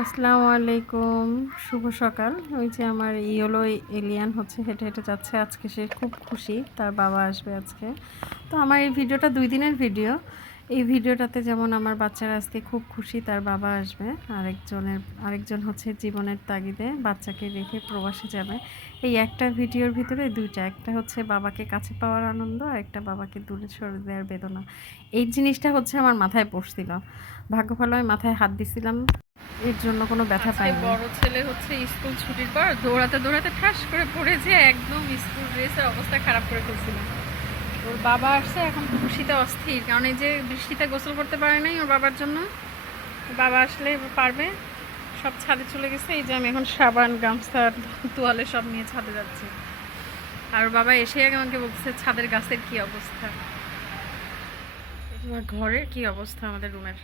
আসসালামু আলাইকুম, শুভ সকাল। ওই যে আমার ইয়েলো এলিয়ান হচ্ছে হেঁটে হেঁটে যাচ্ছে। আজকে সে খুব খুশি, তার বাবা আসবে আজকে। তো আমার এই ভিডিওটা 2 দিনের ভিডিও। এই ভিডিওটাতে যেমন আমার বাচ্চারা আজকে খুব খুশি, তার বাবা আসবে। আরেকজন হচ্ছে জীবনের তাগিদে বাচ্চাকে রেখে প্রবাসে যাবে। এই একটা ভিডিওর ভিতরে দুইটা, একটা হচ্ছে বাবাকে কাছে পাওয়ার আনন্দ, আর একটা বাবাকে দূরে সরে দেওয়ার বেদনা। এই জিনিসটা হচ্ছে আমার মাথায় পড়ছিল। ভাগ্য ভালো আমি মাথায় হাত দিছিলাম, এর জন্য কোনো ব্যথা পাইনি। বড় ছেলে হচ্ছে স্কুল ছুটির পর দৌড়াতে দৌড়াতে ঠাস করে পড়েছে, একদম স্কুল ড্রেসের অবস্থা খারাপ করে ফেলছিল। ওর বাবা আসছে এখন খুশিতে অস্থির, কারণ এই যে বৃষ্টিতে গোসল করতে পারে নাই ওর বাবার জন্য। বাবা আসলে পারবে। সব ছাদে চলে গেছে। এই যে আমি এখন সাবান, গামছা, তোয়ালে সব নিয়ে ছাদে যাচ্ছি। আর ওর বাবা এসে আমাকে বলছে ছাদের গাছের কি অবস্থা, ঘরের কি অবস্থা, আমাদের রুমের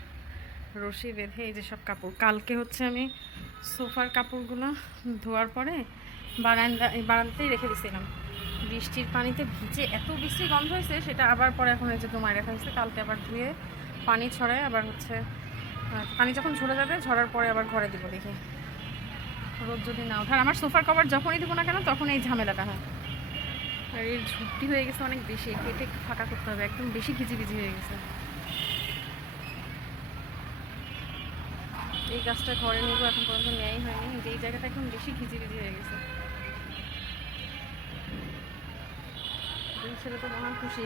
রশি বেঁধে এই যে সব কাপড়। কালকে হচ্ছে আমি সোফার কাপড়গুলো ধোয়ার পরে বারান্দাতেই রেখে দিয়েছিলাম। বৃষ্টির পানিতে ভিজে এত বৃষ্টি গন্ধ হয়েছে, সেটা আবার পরে এখন এই যে দোমায় রাখা হয়েছে। কালকে আবার ধুয়ে পানি ছড়ায়, আবার হচ্ছে পানি যখন ঝরে যাবে, ঝরার পরে আবার ঘরে দিব দেখে, রোদ যদি না ওঠে। আর আমার সোফার কভার যখনই দিব না কেন তখন এই ঝামেলাটা হয়। আর এর ঝুঁকটি হয়ে গেছে অনেক বেশি, কেটে ফাঁকা করতে হবে, একদম বেশি ভিজি হয়ে গেছে। এই গাছটা ঘরে নিব, এখন পর্যন্ত নেয়াই হয়নি। যে এই জায়গাটা এখন বেশি ভিজি হয়ে গেছে। দুই ছেলে তো মহা খুশি।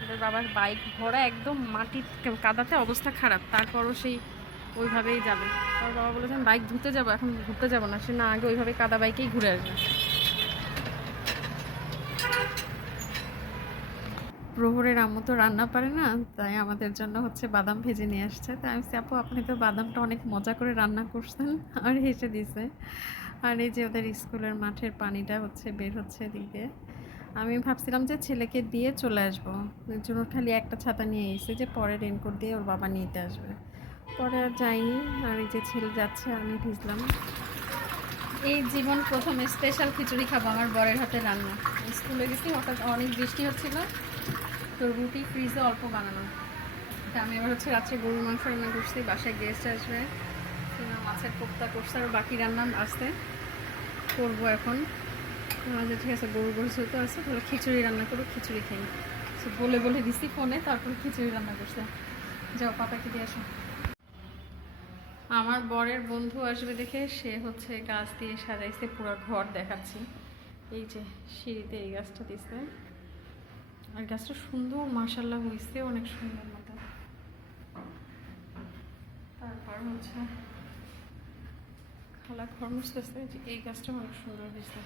ওদের বাবার বাইক ভরা একদম মাটির কাদাতে অবস্থা খারাপ, তারপরও সেই ওইভাবেই যাবে। তার বাবা বলেছেন বাইক ধুতে যাবো, এখন ঘুরতে যাবো না, সে না আগে ওইভাবে কাদা বাইকেই ঘুরে আসবে। প্রহরের আম্মু তো রান্না পারে না, তাই আমাদের জন্য হচ্ছে বাদাম ভেজে নিয়ে আসছে। তাই আমি বলছি, আপু আপনি তো বাদামটা অনেক মজা করে রান্না করছেন, আর হেসে দিছে। আর এই যে ওদের স্কুলের মাঠের পানিটা হচ্ছে বের হচ্ছে এদিকে। আমি ভাবছিলাম যে ছেলেকে দিয়ে চলে আসবো, এর জন্য খালি একটা ছাতা নিয়ে এসে যে পরে রেনকোট দিয়ে ওর বাবা নিতে আসবে। পরে আর যাইনি। আর এই যে ছেলে যাচ্ছে, আমি ভিজলাম। এই জীবন প্রথম স্পেশাল খিচুড়ি খাবো আমার বরের হাতে রান্না। স্কুলে গেছি, হঠাৎ অনেক বৃষ্টি হচ্ছিল, তো রুটি ফ্রিজে অল্প বানানো। তা আমি এবার হচ্ছে রাত্রে গরুর মাংস রান্না করছি, বাসায় গেস্ট আসবে, মাছের কোপ্তা করছে, আর বাকি রান্না আসতে করবো এখন। যে ঠিক আছে, গরুর গোশত তো আছে, তাহলে খিচুড়ি রান্না করো, খিচুড়ি খাই। বলে বলে দিছি ফোনে, তারপরে খিচুড়ি রান্না করছে। যাও পাতাকে দিয়ে আসো। আমার বরের বন্ধু আসবে দেখে সে হচ্ছে গাছ দিয়ে সাজাইছে, পুরো ঘর দেখাচ্ছি। এই যে সিঁড়িতে এই গাছটা দিছে, আর গাছটা সুন্দর মাশাআল্লাহ হয়েছে, অনেক সুন্দর মতো। তারপর হচ্ছে খালা ঘর মুছতেছে, এই গাছটা অনেক সুন্দর হয়েছে।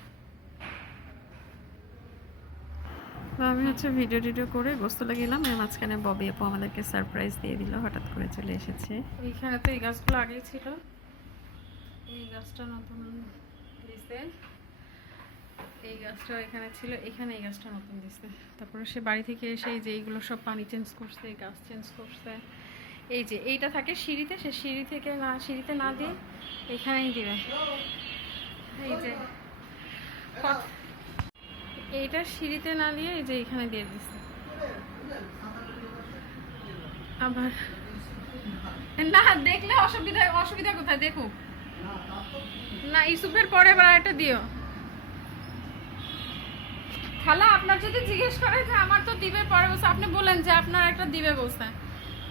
আমি হচ্ছে ভিডিও টিডিও করে গোসলে গেলাম, এর মাঝখানে ববি আপু আমাদেরকে সারপ্রাইজ দিয়ে দিল, হঠাৎ করে চলে এসেছে। এইখানে তো এই গাছগুলো আগেই ছিল, এই গাছটা নতুন দিছে। এই গাছটা এখানে ছিল, এখানে এই গাছটা নতুন দিছে। তারপরে সে বাড়ি থেকে এসে এই যে এইগুলো সব পানি চেঞ্জ করছে, এই গাছ চেঞ্জ করছে। এই যে এইটা থাকে সিঁড়িতে, সে সিঁড়ি থেকে না, সিঁড়িতে না দিয়ে এখানেই দিবে। এই যে এইটা সিঁড়িতে না দিয়ে এই যে এখানে দিয়ে দিচ্ছে। আবার না দেখলে অসুবিধা কোথায়, দেখুক না। ইসুফের পরে আবার একটা দিও। খালা আপনার যদি জিজ্ঞেস করে যে আমার তো দিবে পরে বলছে, আপনি বলেন যে আপনার একটা দিবে বলছে।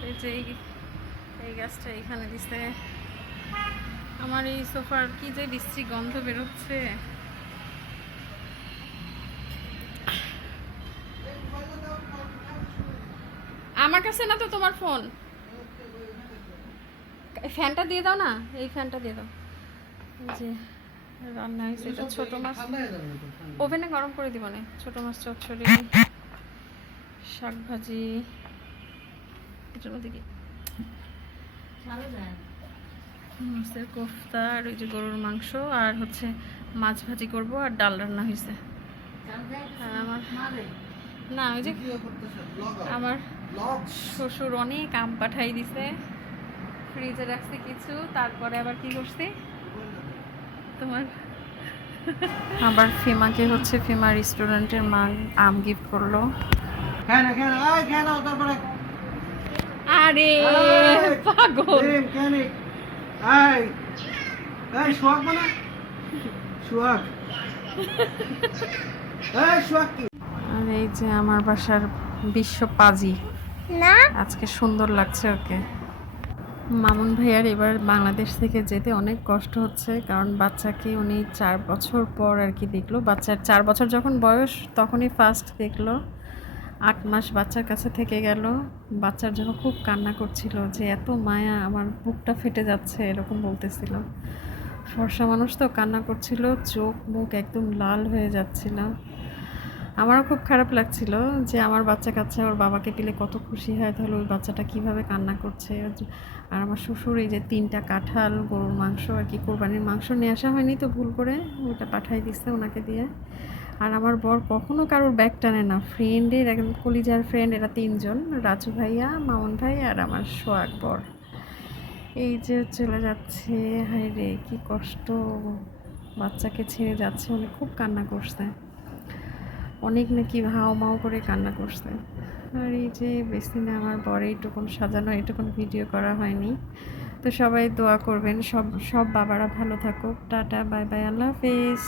এই যে এই গাছটা এখানে দিচ্ছে। আমার এই সোফার কি যে বিশ্রী গন্ধ বেরোচ্ছে। আমার কাছে না তো তোমার ফোন, ফ্যানটা দিয়ে দাও না, এই ফ্যানটা দিয়ে দাও। যে রান্না হয়েছে, এটা ছোট মাছ ওভেনে গরম করে দিব না, ছোট মাছ চচ্চড়ি, শাক ভাজি, এটার মধ্যে কি মাছের কোফতা, আর ওই যে গরুর মাংস, আর হচ্ছে মাছ ভাজি করব, আর ডাল রান্না হয়েছে। আর আমার না, ওই যে আমার শ্বশুর অনেক আম পাঠাই দিছে, ফ্রিজে রাখছে কিছু। তারপরে আবার কি করছে তোমার, আবার ফিমাকে হচ্ছে ফিমা রেস্টুরেন্টের মা আম গিফট করলো। আরে পাগল, এই এই সোহাগ মানে সোহাগ এই সোহাগ কি আর এই যে আমার বাসার বিশ্ব পাজি না আজকে সুন্দর লাগছে ওকে। মামুন ভাইয়ার এবার বাংলাদেশ থেকে যেতে অনেক কষ্ট হচ্ছে, কারণ বাচ্চাকে উনি 4 বছর পর আর কি দেখলো। বাচ্চার 4 বছর যখন বয়স তখনই ফার্স্ট দেখলো। 8 মাস বাচ্চার কাছে থেকে গেল। বাচ্চার জন্য খুব কান্না করছিল যে এত মায়া, আমার বুকটা ফেটে যাচ্ছে এরকম বলতেছিল। ফর্সা মানুষ তো কান্না করছিল, চোখ মুখ একদম লাল হয়ে যাচ্ছিল। আমারও খুব খারাপ লাগছিল যে আমার বাচ্চা কাচ্চা ওর বাবাকে পেলে কত খুশি হয়, তাহলে ওই বাচ্চাটা কিভাবে কান্না করছে। আর আমার শ্বশুর এই যে 3টা কাঁঠাল, গরুর মাংস আর কি, কোরবানির মাংস নিয়ে আসা হয়নি তো ভুল করে, ওটা পাঠাই দিচ্ছে ওনাকে দিয়ে। আর আমার বর কখনো কারোর ব্যাগ টানে না, ফ্রেন্ডের একদম কলিজার ফ্রেন্ড, এরা 3 জন, রাজু ভাইয়া, মামুন ভাই আর আমার সোহাগ বর। এই যে চলে যাচ্ছে, হায় রে কি কষ্ট, বাচ্চাকে ছেড়ে যাচ্ছে, উনি খুব কান্না করছে, অনেক নাকি হাও মাও করে কান্না করছে। আর এই যে বেসিনে আমার বর এইটুকুন সাজানো, এইটুকুন ভিডিও করা হয়নি। তো সবাই দোয়া করবেন, সব বাবারা ভালো থাকুক। টাটা, বাই বাই, আল্লাহ হাফেজ।